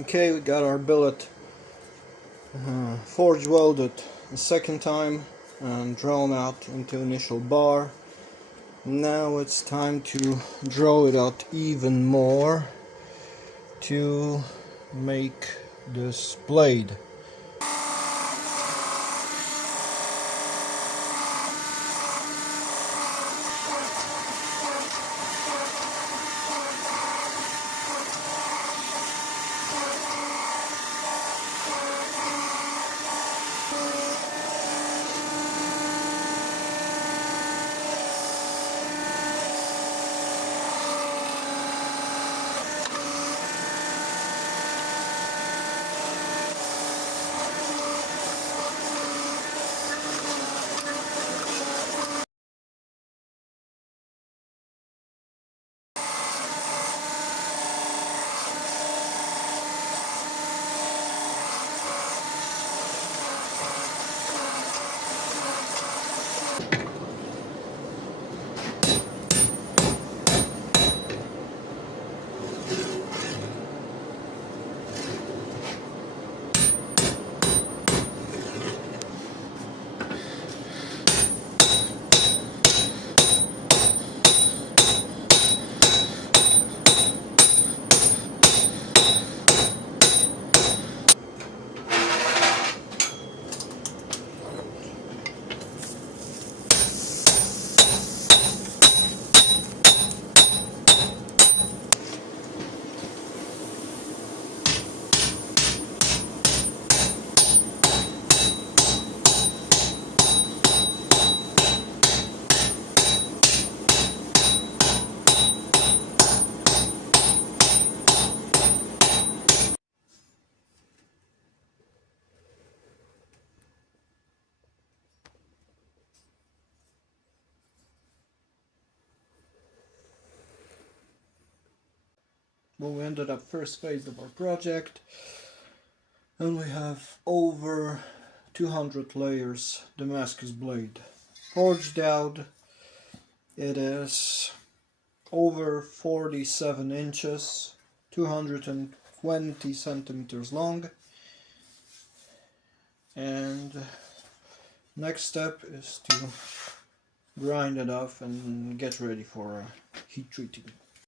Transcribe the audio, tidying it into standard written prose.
Okay, we got our billet forge welded a second time and drawn out into initial bar. Now it's time to draw it out even more to make this blade. Well, we ended up first phase of our project, and we have over 200 layers Damascus blade forged out. It is over 47 inches, 220 centimeters long, and next step is to grind it off and get ready for heat treating.